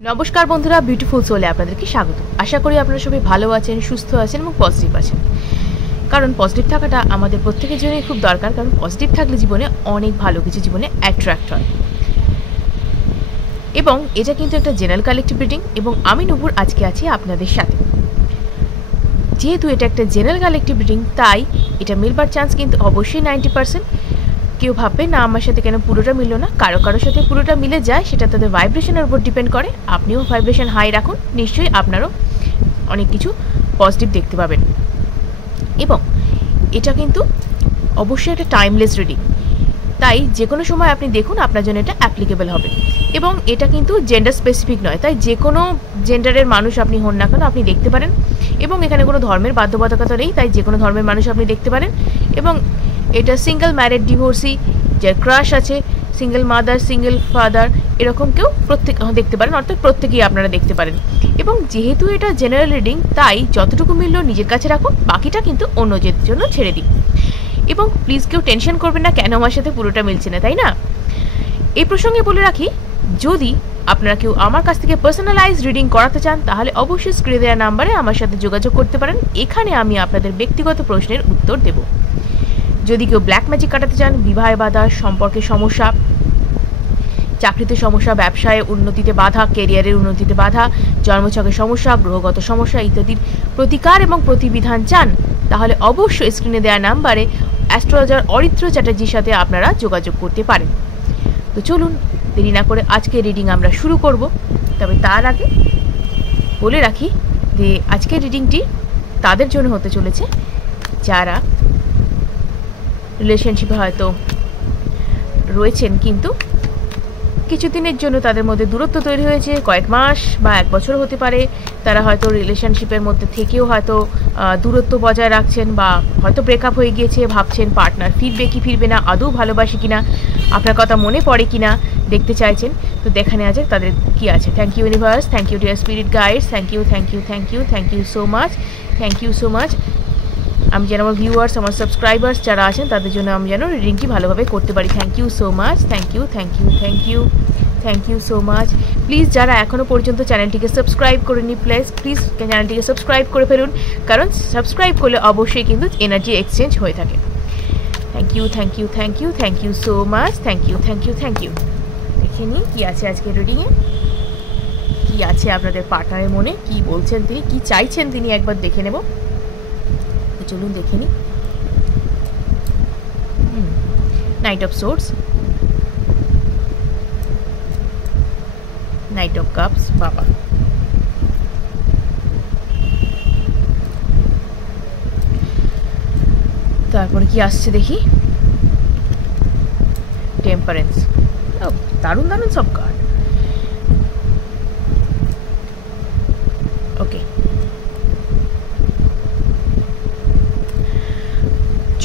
নমস্কার বন্ধুরা, বিউটিফুল সোলে আপনাদেরকে স্বাগত। আশা করি আপনারা সবাই ভালো আছেন, সুস্থ আছেন এবং পজিটিভ আছেন। কারণ পজিটিভ থাকাটা আমাদের প্রত্যেকের জন্যই খুব দরকার, কারণ পজিটিভ থাকলে জীবনে অনেক ভালো কিছু জীবনে অ্যাট্রাক্ট হয়। এবং এটা কিন্তু একটা জেনারেল কালেকটিভ রিডিং এবং আমি নূপুর আজকে আছি আপনাদের সাথে। যেহেতু এটা একটা জেনারেল কালেকটিভ রিডিং, তাই এটা মিলবার চান্স কিন্তু অবশ্যই 90%। কেউ ভাববে না আমার সাথে কেন পুরোটা মিললো না, কারো কারোর সাথে পুরোটা মিলে যায়, সেটা তাদের ভাইব্রেশনের উপর ডিপেন্ড করে। আপনিও ভাইব্রেশন হাই রাখুন, নিশ্চয়ই আপনারও অনেক কিছু পজিটিভ দেখতে পাবেন। এবং এটা কিন্তু অবশ্যই একটা টাইমলেস রিডিং, তাই যে কোনো সময় আপনি দেখুন, আপনার জন্য এটা অ্যাপ্লিকেবল হবে। এবং এটা কিন্তু জেন্ডার স্পেসিফিক নয়, তাই যে কোনো জেন্ডারের মানুষ আপনি হন না কেন আপনি দেখতে পারেন। এবং এখানে কোনো ধর্মের বাধ্যবাধকতা নেই, তাই যে কোনো ধর্মের মানুষ আপনি দেখতে পারেন। এবং এটা সিঙ্গেল ম্যারিড, ডিভোর্সি, যার ক্রাশ আছে, সিঙ্গেল মাদার, সিঙ্গেল ফাদার, এরকম কেউ প্রত্যেক দেখতে পারেন, অর্থাৎ প্রত্যেকেই আপনারা দেখতে পারেন। এবং যেহেতু এটা জেনারেল রিডিং, তাই যতটুকু মিলল নিজের কাছে রাখুন, বাকিটা কিন্তু অন্যদের জন্য ছেড়ে দিন। এবং প্লিজ কেউ টেনশন করবেন না কেন আমার সাথে পুরোটা মিলছে না, তাই না? এই প্রসঙ্গে বলে রাখি, যদি আপনারা কেউ আমার কাছ থেকে পার্সোনালাইজ রিডিং করাতে চান, তাহলে অবশ্যই স্ক্রিনে দেওয়া নাম্বারে আমার সাথে যোগাযোগ করতে পারেন। এখানে আমি আপনাদের ব্যক্তিগত প্রশ্নের উত্তর দেব। যদি কেউ ব্ল্যাক ম্যাজিক কাটাতে চান, বিবাহে বাধা, সম্পর্কে সমস্যা, চাকরিতে সমস্যা, ব্যবসায় উন্নতিতে বাধা, কেরিয়ারের উন্নতিতে বাধা, জন্মছকের সমস্যা, গ্রহগত সমস্যা ইত্যাদির প্রতিকার এবং প্রতিবিধান চান, তাহলে অবশ্যই স্ক্রিনে দেওয়া নাম্বারে অ্যাস্ট্রোলজার অরিত্র চ্যাটার্জির সাথে আপনারা যোগাযোগ করতে পারেন। তো চলুন দেরি না করে আজকের রিডিং আমরা শুরু করব। তবে তার আগে বলে রাখি যে আজকের রিডিংটি তাদের জন্য হতে চলেছে যারা রিলেশনশিপে হয়তো রয়েছেন, কিন্তু কিছুদিনের জন্য তাদের মধ্যে দূরত্ব তৈরি হয়েছে, কয়েক মাস বা এক বছর হতে পারে। তারা হয়তো রিলেশনশিপের মধ্যে থেকেও হয়তো দূরত্ব বজায় রাখছেন, বা হয়তো ব্রেকআপ হয়ে গিয়েছে, ভাবছেন পার্টনার ফিরবে কি ফিরবে না, আদৌ ভালোবাসে কিনা, আপনার কথা মনে পড়ে কিনা, দেখতে চাইছেন। তো দেখা নেওয়া যাক তাদের কি আছে। Thank you universe, thank you dear spirit guides, thank you thank you thank you thank you so much, thank you so much. আমি যেন আমার ভিউয়ার্স, আমার সাবস্ক্রাইবার্স যারা আছেন, তাদের জন্য আমি যেন রিডিংটি ভালোভাবে করতে পারি। Thank you so much, thank you thank you thank you thank you so much. Please যারা এখনও পর্যন্ত চ্যানেলটিকে সাবস্ক্রাইব করেনি, প্লিজ চ্যানেলটিকে সাবস্ক্রাইব করে ফেলুন, কারণ সাবস্ক্রাইব করলে অবশ্যই কিন্তু এনার্জি এক্সচেঞ্জ হয়ে থাকে। Thank you thank you thank you thank you so much, thank you thank you thank you. দেখে নিই কী আছে আজকের রিডিংয়ে, কী আছে আপনাদের পার্টনারের মনে, কী বলছেন তিনি, কী চাইছেন তিনি, একবার দেখে নেব। চলুন দেখে নিই। Night of swords, night of cups, বাবা, তারপরে কি আসছে দেখি। টেম্পারেন্স, দারুণ দারুণ সব কার্ড। ওকে,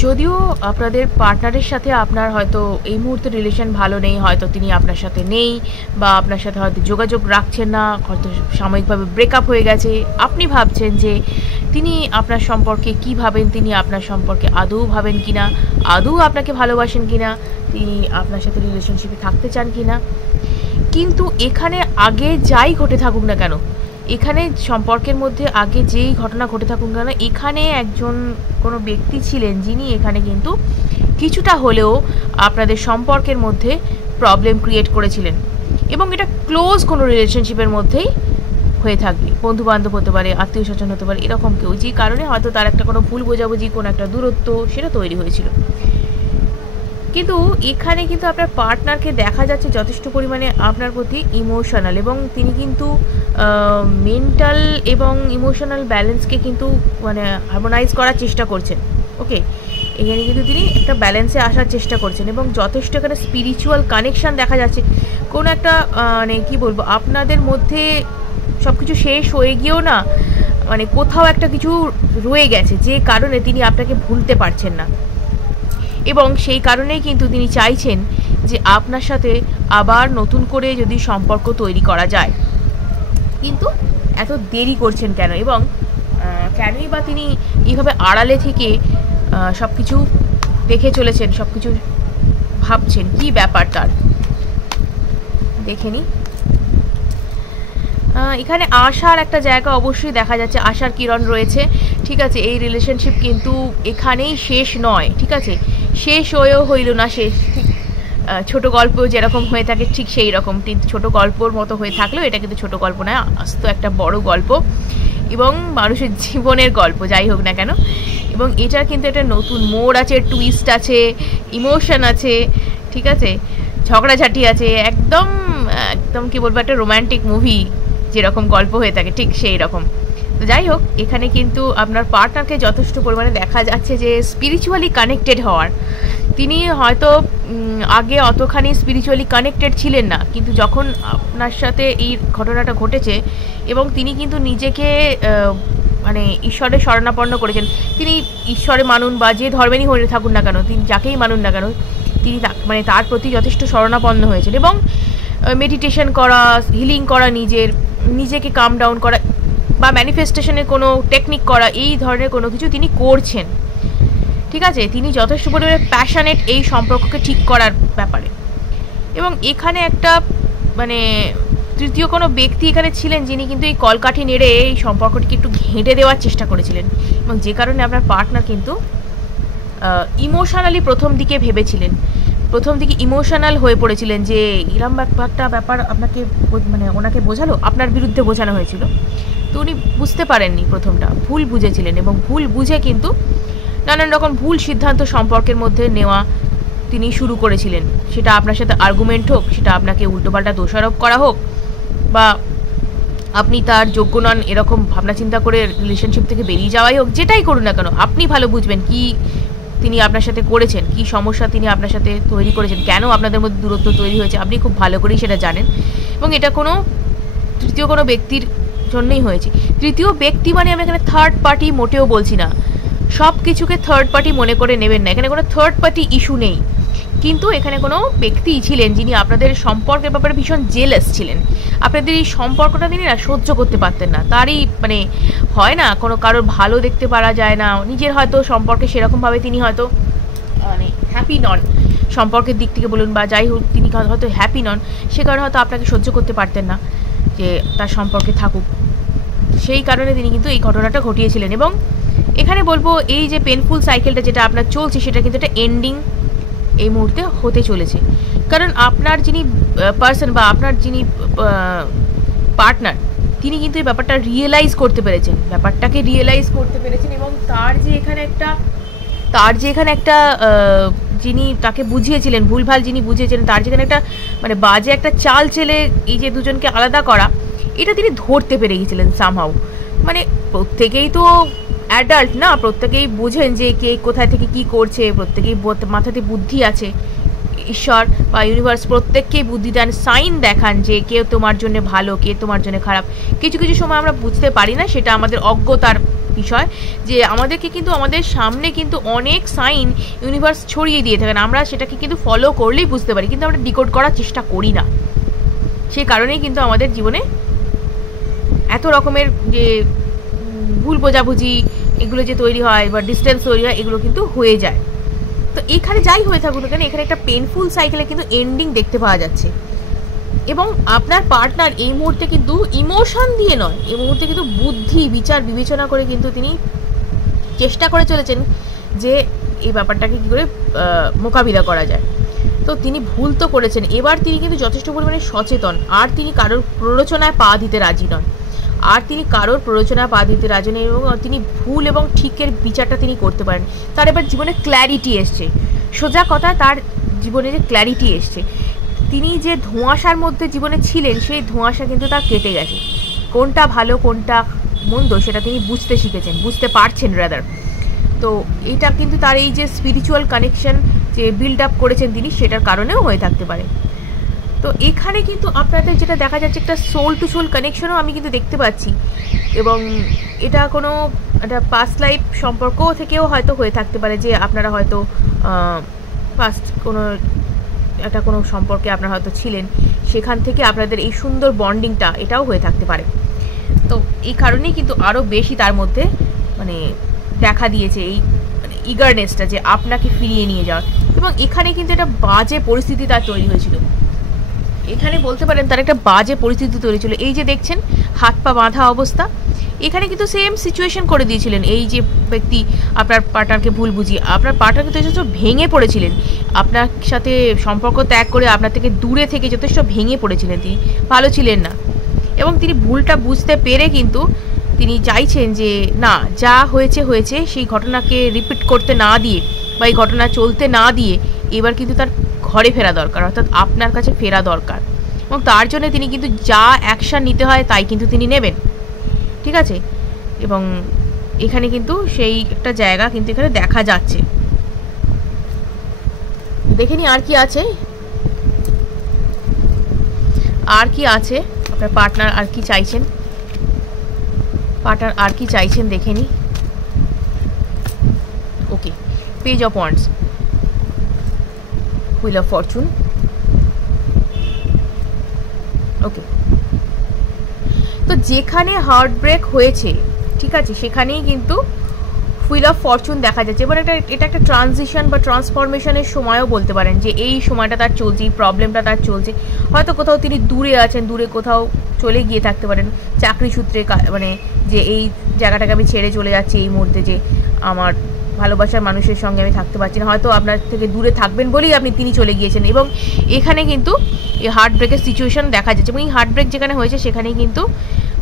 যদিও আপনাদের পার্টনারের সাথে আপনার হয়তো এই মুহূর্তে রিলেশন ভালো নেই, হয়তো তিনি আপনার সাথে নেই, বা আপনার সাথে হয়তো যোগাযোগ রাখছেন না, হয়তো সাময়িকভাবে ব্রেকআপ হয়ে গেছে, আপনি ভাবছেন যে তিনি আপনার সম্পর্কে কী ভাবেন, তিনি আপনার সম্পর্কে আদৌ ভাবেন কিনা, আদৌ আপনাকে ভালোবাসেন কিনা, তিনি আপনার সাথে রিলেশনশিপে থাকতে চান কিনা। কিন্তু এখানে আগে যাই ঘটে থাকুক না কেন, এখানে সম্পর্কের মধ্যে আগে যেই ঘটনা ঘটে থাকুক কেন, এখানে একজন কোনো ব্যক্তি ছিলেন যিনি এখানে কিন্তু কিছুটা হলেও আপনাদের সম্পর্কের মধ্যে প্রবলেম ক্রিয়েট করেছিলেন। এবং এটা ক্লোজ কোনো রিলেশনশিপের মধ্যেই হয়ে থাকবে, বন্ধু বান্ধব হতে পারে, আত্মীয় স্বজন হতে পারে, এরকম কেউ, যে কারণে হয়তো তার একটা কোনো ভুল বোঝাবুঝি, কোনো একটা দূরত্ব সেটা তৈরি হয়েছিল। কিন্তু এখানে কিন্তু আপনার পার্টনারকে দেখা যাচ্ছে যথেষ্ট পরিমাণে আপনার প্রতি ইমোশনাল, এবং তিনি কিন্তু মেন্টাল এবং ইমোশনাল ব্যালেন্সকে কিন্তু মানে হারমোনাইজ করার চেষ্টা করছেন। ওকে, এখানে কিন্তু তিনি একটা ব্যালেন্সে আসার চেষ্টা করছেন, এবং যথেষ্ট এখানে স্পিরিচুয়াল কানেকশান দেখা যাচ্ছে। কোনো একটা মানে কী বলবো, আপনাদের মধ্যে সব কিছু শেষ হয়ে গিয়েও না, মানে কোথাও একটা কিছু রয়ে গেছে, যে কারণে তিনি আপনাকে ভুলতে পারছেন না। এবং সেই কারণেই কিন্তু তিনি চাইছেন যে আপনার সাথে আবার নতুন করে যদি সম্পর্ক তৈরি করা যায়। কিন্তু এত দেরি করছেন কেন, এবং কেনই বা তিনি এইভাবে আড়ালে থেকে সব কিছু দেখে চলেছেন, সব কিছু ভাবছেন, কি ব্যাপার তার, দেখে নিই। এখানে আশার একটা জায়গা অবশ্যই দেখা যাচ্ছে, আশার কিরণ রয়েছে। ঠিক আছে, এই রিলেশনশিপ কিন্তু এখানেই শেষ নয়। ঠিক আছে, শেষ হয়েও হইল না শেষ। ঠিক ছোট গল্প যেরকম হয়ে থাকে ঠিক সেই রকম, কিন্তু ছোট গল্পর মতো হয়ে থাকলেও এটা কিন্তু ছোট গল্প নয়, আস্ত একটা বড় গল্প এবং মানুষের জীবনের গল্প যাই হোক না কেন। এবং এটার কিন্তু একটা নতুন মোড় আছে, টুইস্ট আছে, ইমোশন আছে। ঠিক আছে, ঝগড়াঝাটি আছে, একদম একদম কি বলবো, একটা রোম্যান্টিক মুভি যেরকম গল্প হয়ে থাকে ঠিক সেই রকম। তো যাই হোক, এখানে কিন্তু আপনার পার্টনারকে যথেষ্ট পরিমাণে দেখা যাচ্ছে যে স্পিরিচুয়ালি কানেক্টেড হওয়ার। তিনি হয়তো আগে অতখানি স্পিরিচুয়ালি কানেক্টেড ছিলেন না, কিন্তু যখন আপনার সাথে এই ঘটনাটা ঘটেছে এবং তিনি কিন্তু নিজেকে মানে ঈশ্বরের শরণাপন্ন করেছেন। তিনি ঈশ্বরে মানুন বা যে ধর্মেরই হয়ে থাকুন না কেন, তিনি যাকেই মানুন না কেন, তিনি মানে তার প্রতি যথেষ্ট শরণাপন্ন হয়েছেন এবং মেডিটেশন করা, হিলিং করা, নিজেকে কাম ডাউন করা বা ম্যানিফেস্টেশনের কোনো টেকনিক করা, এই ধরনের কোনো কিছু তিনি করছেন। ঠিক আছে, তিনি যথেষ্ট পরিমাণে প্যাশনেট এই সম্পর্ককে ঠিক করার ব্যাপারে। এবং এখানে একটা মানে তৃতীয় কোনো ব্যক্তি এখানে ছিলেন যিনি কিন্তু এই কলকাঠি নেড়ে এই সম্পর্কটিকে একটু ঘেঁটে দেওয়ার চেষ্টা করেছিলেন, এবং যে কারণে আপনার পার্টনার কিন্তু ইমোশনালি প্রথম দিকে ইমোশনাল হয়ে পড়েছিলেন যে এরম একটা ব্যাপার আপনাকে মানে ওনাকে বোঝালো, আপনার বিরুদ্ধে বোঝানো হয়েছিল। তো উনি বুঝতে পারেননি, প্রথমটা ভুল বুঝেছিলেন এবং ভুল বুঝে কিন্তু নানান রকম ভুল সিদ্ধান্ত সম্পর্কের মধ্যে নেওয়া তিনি শুরু করেছিলেন। সেটা আপনার সাথে আর্গুমেন্ট হোক, সেটা আপনাকে উল্টোপাল্টা দোষারোপ করা হোক, বা আপনি তার যোগ্য নন এরকম ভাবনা চিন্তা করে রিলেশনশিপ থেকে বেরিয়ে যাওয়াই হোক, যেটাই করুন না কেন আপনি ভালো বুঝবেন কি তিনি আপনার সাথে করেছেন, কি সমস্যা তিনি আপনার সাথে তৈরি করেছেন, কেন আপনাদের মধ্যে দূরত্ব তৈরি হয়েছে, আপনি খুব ভালো করেই সেটা জানেন। এবং এটা কোনো তৃতীয় কোনো ব্যক্তির জন্যই হয়েছে। তৃতীয় ব্যক্তি মানে আমি এখানে থার্ড পার্টি মোটেও বলছি না, সব কিছুকে থার্ড পার্টি মনে করে নেবেন না, এখানে কোনো থার্ড পার্টি ইস্যু নেই। কিন্তু এখানে কোনো ব্যক্তি ছিলেন যিনি আপনাদের সম্পর্কের ব্যাপারে ভীষণ জেলাস ছিলেন, আপনাদের এই সম্পর্কটা তিনি না সহ্য করতে পারতেন না। তারই মানে হয় না, কোনো কারোর ভালো দেখতে পারা যায় না, নিজের হয়তো সম্পর্কে সেরকমভাবে তিনি হয়তো মানে হ্যাপি নন, সম্পর্কের দিক থেকে বলুন বা যাই হোক, তিনি হয়তো হ্যাপি নন, সে কারণে হয়তো আপনাকে সহ্য করতে পারতেন না যে তার সম্পর্কে থাকুক, সেই কারণে তিনি কিন্তু এই ঘটনাটা ঘটিয়েছিলেন। এবং এখানে বলবো এই যে পেনফুল সাইকেলটা যেটা আপনার চলছে সেটা কিন্তু একটা এন্ডিং এই মুহূর্তে হতে চলেছে, কারণ আপনার যিনি পার্সন বা আপনার যিনি পার্টনার তিনি কিন্তু এই ব্যাপারটাকে রিয়েলাইজ করতে পেরেছেন এবং তার যে এখানে একটা যিনি তাকে বুঝিয়েছিলেন, ভুলভাল যিনি বুঝিয়েছিলেন, তার যেখানে একটা মানে বাজে একটা চাল চেলে এই যে দুজনকে আলাদা করা, এটা তিনি ধরতে পেরে গেছিলেন সামহাউ। মানে প্রত্যেকেই তো অ্যাডাল্ট না, প্রত্যেকেই বুঝেন যে কে কোথায় থেকে কি করছে, প্রত্যেকেই মাথাতে বুদ্ধি আছে, ঈশ্বর বা ইউনিভার্স প্রত্যেককেই বুদ্ধি দেন, সাইন দেখান যে কে তোমার জন্য ভালো, কে তোমার জন্য খারাপ। কিছু কিছু সময় আমরা বুঝতে পারি না, সেটা আমাদের অজ্ঞতার বিষয়, যে আমাদেরকে কিন্তু আমাদের সামনে কিন্তু অনেক সাইন ইউনিভার্স ছড়িয়ে দিয়ে থাকেন, আমরা সেটাকে কিন্তু ফলো করলেই বুঝতে পারি, কিন্তু আমরা ডিকোড করার চেষ্টা করি না। সেই কারণেই কিন্তু আমাদের জীবনে এত রকমের যে ভুল বোঝাবুঝি এগুলো যে তৈরি হয় বা ডিস্টেন্স তৈরি হয়, এগুলো কিন্তু হয়ে যায়। তো এখানে যাই হয়ে থাকুক না কেন, এখানে একটা পেনফুল সাইকেলে কিন্তু এন্ডিং দেখতে পাওয়া যাচ্ছে। এবং আপনার পার্টনার এই মুহূর্তে কিন্তু ইমোশন দিয়ে নয়, এই মুহূর্তে কিন্তু বুদ্ধি বিচার বিবেচনা করে কিন্তু তিনি চেষ্টা করে চলেছেন যে এই ব্যাপারটাকে কী করে মোকাবিলা করা যায়। তো তিনি ভুল তো করেছেন, এবার তিনি কিন্তু যথেষ্ট পরিমাণে সচেতন, আর তিনি কারোর প্ররোচনায় পা দিতে রাজি নন, এবং তিনি ভুল এবং ঠিকের বিচারটা তিনি করতে পারেন। তার এবার জীবনে ক্ল্যারিটি এসছে, সোজা কথা, তার জীবনে যে ক্ল্যারিটি এসছে, তিনি যে ধোঁয়াশার মধ্যে জীবনে ছিলেন সেই ধোঁয়াশা কিন্তু তার কেটে গেছে, কোনটা ভালো কোনটা মন্দ সেটা তিনি বুঝতে পারছেন রাদার। তো এটা কিন্তু তার এই যে স্পিরিচুয়াল কানেকশন যে বিল্ড আপ করেছেন তিনি, সেটার কারণেও হয়ে থাকতে পারে। তো এখানে কিন্তু আপনাদের যেটা দেখা যাচ্ছে একটা সোল টু সোল কানেকশনও আমি কিন্তু দেখতে পাচ্ছি, এবং এটা কোনো একটা পাস্ট লাইফ সম্পর্ক থেকেও হয়তো হয়ে থাকতে পারে, যে আপনারা হয়তো পাস্ট কোনো সম্পর্কে আপনারা হয়তো ছিলেন, সেখান থেকে আপনাদের এই সুন্দর বন্ডিংটা এটাও হয়ে থাকতে পারে। তো এই কারণেই কিন্তু আরও বেশি তার মধ্যে মানে দেখা দিয়েছে এই মানে ইগারনেসটা যে আপনাকে ফিরিয়ে নিয়ে যাওয়ার। এবং এখানে কিন্তু একটা বাজে পরিস্থিতি তার তৈরি হয়েছিল, এখানে বলতে পারেন তার একটা বাজে পরিস্থিতি তৈরি ছিল। এই যে দেখছেন হাত পা বাঁধা অবস্থা। এখানে কিন্তু সেম সিচুয়েশন করে দিয়েছিলেন এই যে ব্যক্তি আপনার পার্টনারকে ভুল বুঝিয়ে, আপনার পার্টনার কিন্তু যথেষ্ট ভেঙে পড়েছিলেন, আপনার সাথে সম্পর্ক ত্যাগ করে আপনার থেকে দূরে থেকে যথেষ্ট ভেঙে পড়েছিলেন, তিনি ভালো ছিলেন না। এবং তিনি ভুলটা বুঝতে পেরে কিন্তু তিনি চাইছেন যে না, যা হয়েছে হয়েছে, সেই ঘটনাকে রিপিট করতে না দিয়ে বা এই ঘটনা চলতে না দিয়ে এবার কিন্তু তার ঘরে ফেরা দরকার, অর্থাৎ আপনার কাছে ফেরা দরকার। এবং তার জন্য তিনি কিন্তু যা অ্যাকশান নিতে হয় তাই কিন্তু তিনি নেবেন, ঠিক আছে। এবং এখানে কিন্তু সেই একটা জায়গা কিন্তু এখানে দেখা যাচ্ছে। দেখে নি আর কি আছে, আর কি আছে, আপনার পার্টনার আর কি চাইছেন, পার্টনার আর কি চাইছেন দেখে নি। Okay, page of wands, wheel of fortune. Okay, তো যেখানে হার্ট ব্রেক হয়েছে, ঠিক আছে, সেখানেই কিন্তু হুইল অফ ফরচুন দেখা যাচ্ছে। এবার এটা একটা ট্রানজিশন বা ট্রান্সফরমেশনের সময়ও বলতে পারেন, যে এই সময়টা তার চলছে, এই প্রবলেমটা তার চলছে। হয়তো কোথাও তিনি দূরে আছেন, দূরে কোথাও চলে গিয়ে থাকতে পারেন চাকরি সূত্রে, মানে যে এই জায়গাটাকে আমি ছেড়ে চলে যাচ্ছি এই মুহূর্তে, যে আমার ভালোবাসার মানুষের সঙ্গে আমি থাকতে পারছি না, হয়তো আপনার থেকে দূরে থাকবেন বলেই তিনি চলে গিয়েছেন। এবং এখানে কিন্তু এই হার্ট ব্রেকের সিচুয়েশন দেখা যাচ্ছে। এবং এই হার্ট ব্রেক যেখানে হয়েছে সেখানেই কিন্তু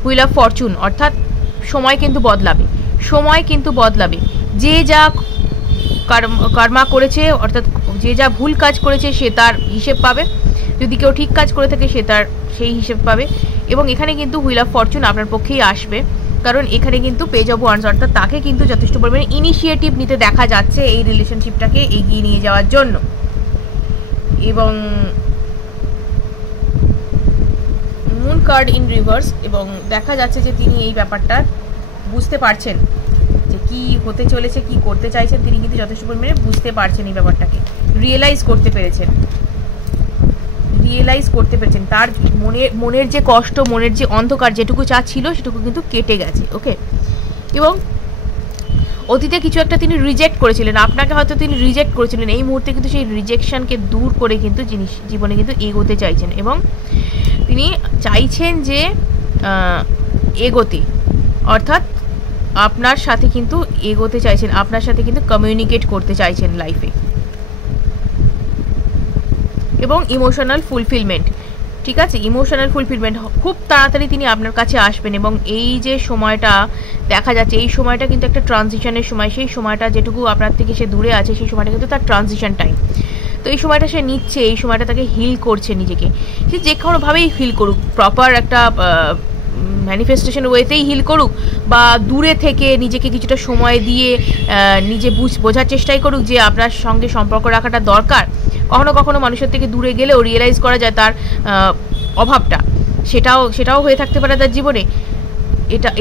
হুইল অফ ফরচুন, অর্থাৎ সময় কিন্তু বদলাবে, সময় কিন্তু বদলাবে। যে যা কর্মা করেছে, অর্থাৎ যে যা ভুল কাজ করেছে সে তার হিসেব পাবে, যদি কেউ ঠিক কাজ করে থাকে সে তার সেই হিসেব পাবে। এবং এখানে কিন্তু হুইল অফ ফরচুন আপনার পক্ষেই আসবে, কারণ এখানে কিন্তু পেজ অফ ওয়ান্ডস, অর্থাৎ তাকে কিন্তু যথেষ্ট পরিমাণে ইনিশিয়েটিভ নিতে দেখা যাচ্ছে এই রিলেশনশিপটাকে এগিয়ে নিয়ে যাওয়ার জন্য। এবং মুন কার্ড ইন রিভার্স, এবং দেখা যাচ্ছে যে তিনি এই ব্যাপারটা বুঝতে পারছেন যে কি হতে চলেছে, কি করতে চাইছেন, তিনি কিন্তু যথেষ্ট পরিমাণে বুঝতে পারছেন এই ব্যাপারটাকে, রিয়েলাইজ করতে পেরেছেন, তার মনের যে কষ্ট, মনের যে অন্ধকার, যেটুকু চা ছিল সেটুকু কিন্তু কেটে গেছে। ওকে, এবং অতীতে কিছু একটা তিনি রিজেক্ট করেছিলেন, আপনাকে হয়তো তিনি রিজেক্ট করেছিলেন, এই মুহূর্তে কিন্তু সেই রিজেকশনকে দূর করে কিন্তু জীবনে কিন্তু এগোতে চাইছেন। এবং তিনি চাইছেন যে এগোতে, অর্থাৎ আপনার সাথে কিন্তু এগোতে চাইছেন, আপনার সাথে কিন্তু কমিউনিকেট করতে চাইছেন লাইফে। এবং ইমোশনাল ফুলফিলমেন্ট, ঠিক আছে, ইমোশনাল ফুলফিলমেন্ট, খুব তাড়াতাড়ি তিনি আপনার কাছে আসবেন। এবং এই যে সময়টা দেখা যাচ্ছে, এই সময়টা কিন্তু একটা ট্রানজিশনের সময়, সেই সময়টা যেটুকু আপনার থেকে সে দূরে আছে সেই সময়টা কিন্তু তার ট্রানজিশন টাইম। তো এই সময়টা সে নিচ্ছে, এই সময়টা তাকে হিল করছে নিজেকে, সে যে কোনোভাবেই হিল করুক, প্রপার একটা ম্যানিফেস্টেশন ওয়েতেই হিল করুক, বা দূরে থেকে নিজেকে কিছুটা সময় দিয়ে নিজে বোঝার চেষ্টাই করুক যে আপনার সঙ্গে সম্পর্ক রাখাটা দরকার। কখনো কখনো মানুষের থেকে দূরে গেলেও রিয়েলাইজ করা যায় তার অভাবটা, সেটাও হয়ে থাকতে পারে তার জীবনে।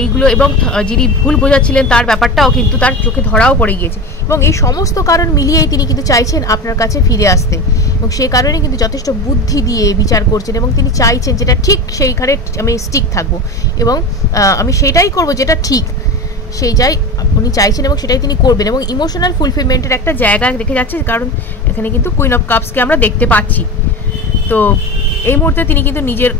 এইগুলো, এবং যিনি ভুল বোঝাচ্ছিলেন তার ব্যাপারটাও কিন্তু তার চোখে ধরাও পড়ে গিয়েছে। এবং এই সমস্ত কারণ মিলিয়েই তিনি কিন্তু চাইছেন আপনার কাছে ফিরে আসতে, এবং সেই কারণে কিন্তু যথেষ্ট বুদ্ধি দিয়ে বিচার করছেন। এবং তিনি চাইছেন যেটা ঠিক সেইখানে আমি স্টিক থাকবো, এবং আমি সেটাই করব যেটা ঠিক, সেইটাই উনি চাইছেন এবং সেটাই তিনি করবেন। এবং ইমোশনাল ফুলফিলমেন্টের একটা জায়গা দেখে যাচ্ছে, কারণ এখানে কিন্তু কুইন অফ কাপসকে আমরা দেখতে পাচ্ছি। তো এই মুহূর্তে তিনি কিন্তু নিজের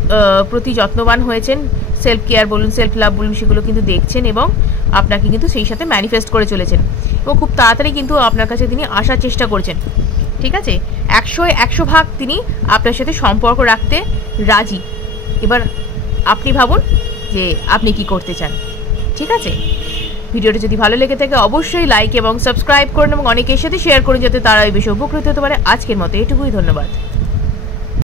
প্রতি যত্নবান হয়েছেন, সেলফ কেয়ার বলুন, সেলফ লাভ বলুন, সেগুলো কিন্তু দেখছেন, এবং আপনাকে কিন্তু সেই সাথে ম্যানিফেস্ট করে চলেছেন। এবং খুব তাড়াতাড়ি কিন্তু আপনার কাছে তিনি আসার চেষ্টা করছেন, ঠিক আছে, 100% তিনি আপনার সাথে সম্পর্ক রাখতে রাজি। এবার আপনি ভাবুন যে আপনি কি করতে চান, ঠিক আছে। ভিডিওটা যদি ভালো লেগে থাকে অবশ্যই লাইক এবং সাবস্ক্রাইব করুন, এবং অনেকের সাথে শেয়ার করুন যাতে তারা এই বিষয়ে উপকৃত হতে পারে। আজকের মতো এটুকুই, ধন্যবাদ।